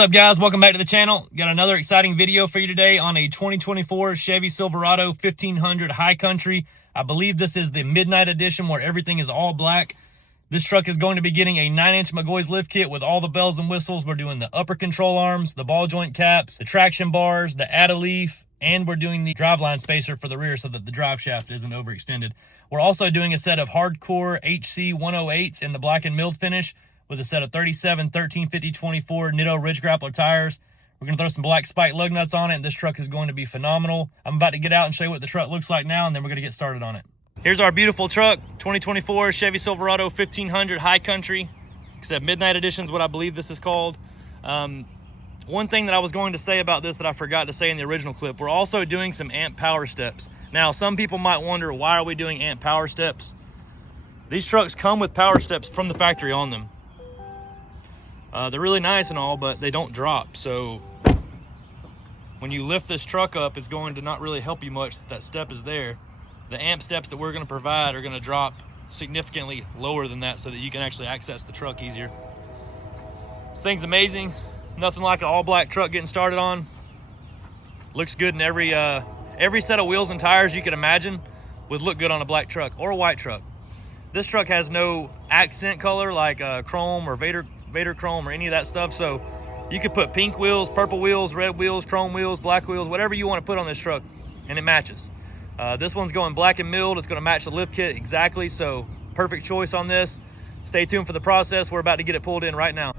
What's up, guys? Welcome back to the channel. Got another exciting video for you today on a 2024 Chevy Silverado 1500 High Country. I believe this is the Midnight Edition where everything is all black. This truck is going to be getting a 9-inch McGaughys Lift Kit with all the bells and whistles. We're doing the upper control arms, the ball joint caps, the traction bars, the add-a-leaf, and we're doing the driveline spacer for the rear so that the drive shaft isn't overextended. We're also doing a set of hardcore HC 108s in the black and milled finish with a set of 37, 13, 50, 24 Nitto Ridge Grappler tires. We're going to throw some black spike lug nuts on it, and this truck is going to be phenomenal. I'm about to get out and show you what the truck looks like now, and then we're going to get started on it. Here's our beautiful truck, 2024 Chevy Silverado 1500 High Country, except Midnight Edition is what I believe this is called. One thing that I was going to say about this that I forgot to say in the original clip, we're also doing some amp power steps. Now, some people might wonder, why are we doing amp power steps? These trucks come with power steps from the factory on them. They're really nice and all, but they don't drop. So when you lift this truck up, it's going to not really help you much that that step is there. The amp steps that we're going to provide are going to drop significantly lower than that so that you can actually access the truck easier. This thing's amazing. Nothing like an all black truck getting started on. Looks good in every set of wheels and tires you could imagine would look good on a black truck or a white truck. This truck has no accent color like chrome or Vader chrome or any of that stuff, so you could put pink wheels, purple wheels, red wheels, chrome wheels, black wheels, whatever you want to put on this truck, and it matches. This one's going black and milled. It's going to match the lift kit exactly, so perfect choice on this. Stay tuned for the process. We're about to get it pulled in right now.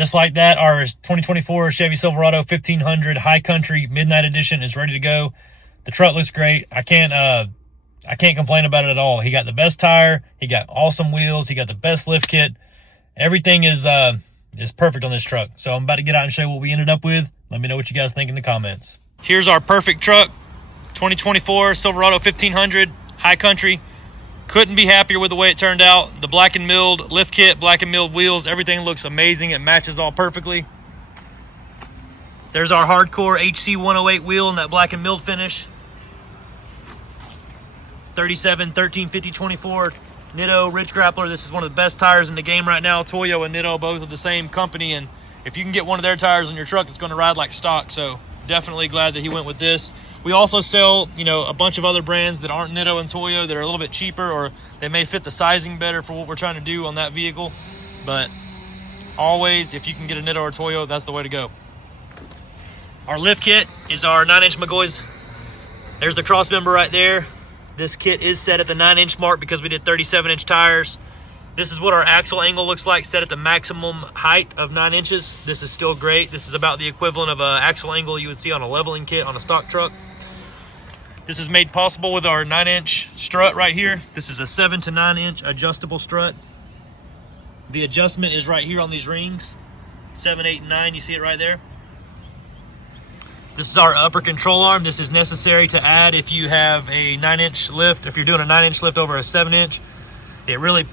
just like that, our 2024 Chevy Silverado 1500 High Country Midnight Edition is ready to go. The truck looks great. I can't complain about it at all. He got the best tire. He got awesome wheels. He got the best lift kit. Everything is perfect on this truck. So I'm about to get out and show you what we ended up with. Let me know what you guys think in the comments. Here's our perfect truck, 2024 Silverado 1500 High Country. Couldn't be happier with the way it turned out. The black and milled lift kit, black and milled wheels, everything looks amazing. It matches all perfectly. There's our hardcore HC 108 wheel in that black and milled finish. 37 13 50 24 Nitto Ridge Grappler. This is one of the best tires in the game right now. Toyo and Nitto, both of the same company, and if you can get one of their tires on your truck, it's going to ride like stock. So definitely glad that he went with this. We also sell, a bunch of other brands that aren't Nitto and Toyo that are a little bit cheaper, or they may fit the sizing better for what we're trying to do on that vehicle. But always, if you can get a Nitto or Toyo, that's the way to go. Our lift kit is our 9-inch McGaughys. There's the cross member right there. This kit is set at the 9-inch mark because we did 37-inch tires. This is what our axle angle looks like, set at the maximum height of 9 inches. This is still great. This is about the equivalent of an axle angle you would see on a leveling kit on a stock truck. This is made possible with our 9-inch strut right here. This is a 7 to 9-inch adjustable strut. The adjustment is right here on these rings. 7, 8, and 9, you see it right there. This is our upper control arm. This is necessary to add if you have a 9-inch lift. If you're doing a 9-inch lift over a 7-inch, it really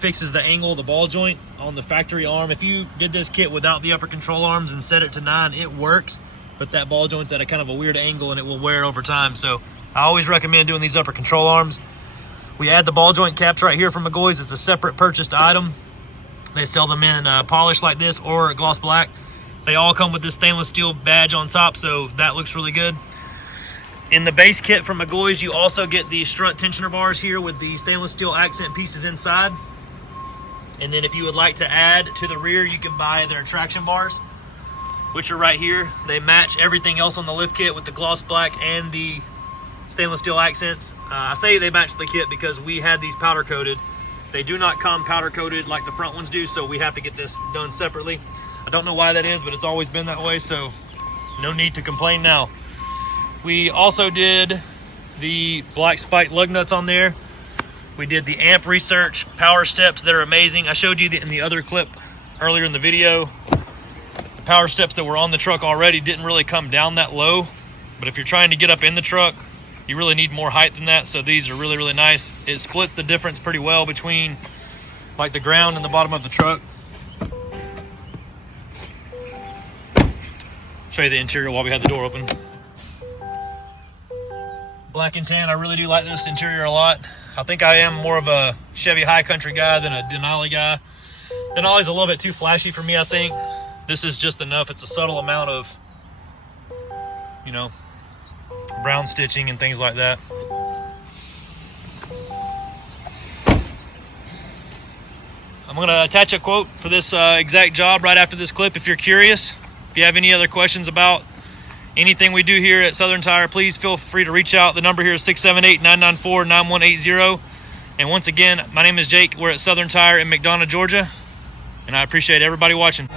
fixes the angle of the ball joint on the factory arm. If you did this kit without the upper control arms and set it to 9, it works, but that ball joint's at a kind of a weird angle and it will wear over time. So I always recommend doing these upper control arms. We add the ball joint caps right here from McGaughys. It's a separate purchased item. They sell them in polished like this or gloss black. They all come with this stainless steel badge on top, so that looks really good. In the base kit from McGaughys, you also get the strut tensioner bars here with the stainless steel accent pieces inside. And then if you would like to add to the rear, you can buy their traction bars, which are right here. They match everything else on the lift kit with the gloss black and the stainless steel accents. I say they match the kit because we had these powder coated. They do not come powder coated like the front ones do, so we have to get this done separately. I don't know why that is, but it's always been that way, so no need to complain now. We also did the black spike lug nuts on there. We did the amp research power steps that are amazing. I showed you in the other clip earlier in the video. The power steps that were on the truck already didn't really come down that low, but if you're trying to get up in the truck, you really need more height than that, so these are really, really nice. It splits the difference pretty well between like the ground and the bottom of the truck. Show you the interior while we had the door open. Black and tan, I really do like this interior a lot. I think I am more of a Chevy High Country guy than a Denali guy. Denali's a little bit too flashy for me, I think. This is just enough. It's a subtle amount of, brown stitching and things like that. I'm gonna attach a quote for this exact job right after this clip if you're curious. If you have any other questions about anything we do here at Southern Tire, please feel free to reach out. The number here is 678-994-9180. And once again, my name is Jake. We're at Southern Tire in McDonough, Georgia. And I appreciate everybody watching.